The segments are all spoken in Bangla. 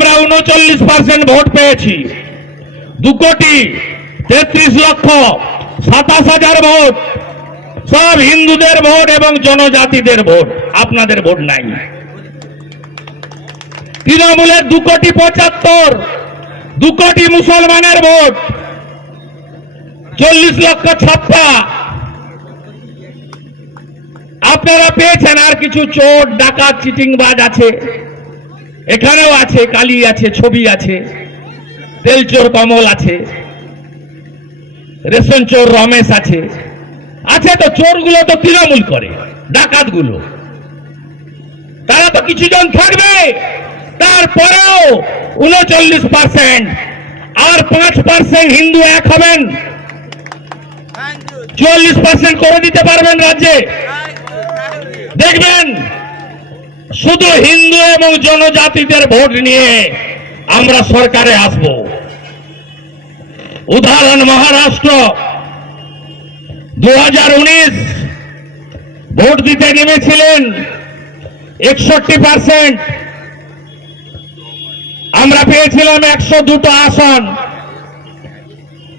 আমরা 39% ভোট পেয়েছি। 2,33,27,000 ভোট সব হিন্দুদের ভোট এবং জনজাতিদের ভোট, আপনাদের ভোট নাই। তৃণমূলের 2,75,00,000, 2 কোটি মুসলমানের ভোট, 40 লক্ষ ছাপ্পা আপনারা পেয়েছেন। আর কিছু চোর ডাকাত চিটিংবাজ আছে, এখানেও আছে, কালী আছে, ছবি আছে, তেল চোর কমল আছে, রেশন চোর রমেশ আছে। তো চোরগুলো তো তৃণমূল করে, ডাকাতগুলো তারা তো কিছুজন থাকবে। তারপরেও 39% আর 5% হিন্দু এক হবেন, 44% করে দিতে পারবেন রাজ্যে। দেখবেন শুধু হিন্দু এবং জনজাতিদের ভোট নিয়ে আমরা সরকারে আসব। উদাহরণ মহারাষ্ট্র, 2019 ভোট দিতে নেমেছিলেন 61%, আমরা পেয়েছিলাম 102টা আসন।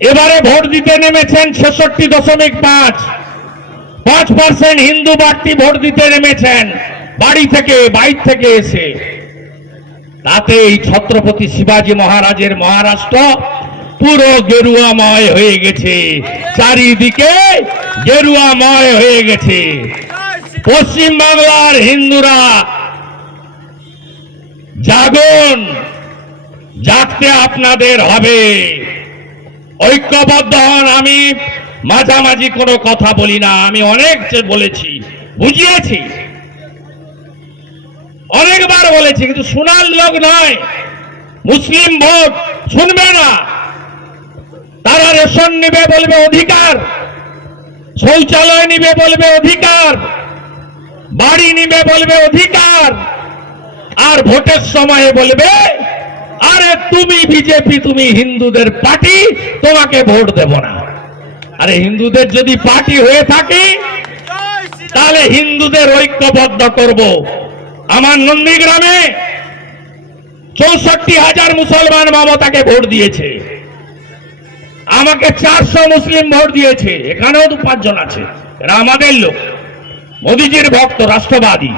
এবারে ভোট দিতে নেমেছেন 66.5% হিন্দু বাড়তি ভোট দিতে নেমেছেন, বাড়ি থেকে বাইর থেকে এসে। তাতে এই ছত্রপতি শিবাজী মহারাজের মহারাষ্ট্র পুরো গেরুয়াময় হয়ে গেছে, চারিদিকে গেরুয়াময় হয়ে গেছে। পশ্চিম বাংলার হিন্দুরা জাগুন, জাগতে আপনাদের হবে, ঐক্যবদ্ধ হন। আমি মাঝামাঝি কোনো কথা বলি না, আমি অনেক বলেছি, বুঝিয়েছি, অনেকবার বলেছি, কিন্তু শোনার লোক নয়। মুসলিম ভোট শুনবে না, তারা রেশন নিবে বলবে অধিকার, শৌচালয় নিবে বলবে অধিকার, বাড়ি নিবে বলবে অধিকার, আর ভোটের সময়ে বলবে আরে তুমি বিজেপি, তুমি হিন্দুদের পার্টি, তোমাকে ভোট দেব না। আরে হিন্দুদের যদি পার্টি হয়ে থাকে তাহলে হিন্দুদের ঐক্যবদ্ধ করব। আমার নন্দীগ্রামে 64,000 মুসলমান মমতাকে ভোট দিয়েছে, আমাকে 400 মুসলিম ভোট দিয়েছে। এখানেও 2-5 জন আছে, এরা আমাদের লোক, মোদিজির ভক্ত, রাষ্ট্রবাদী।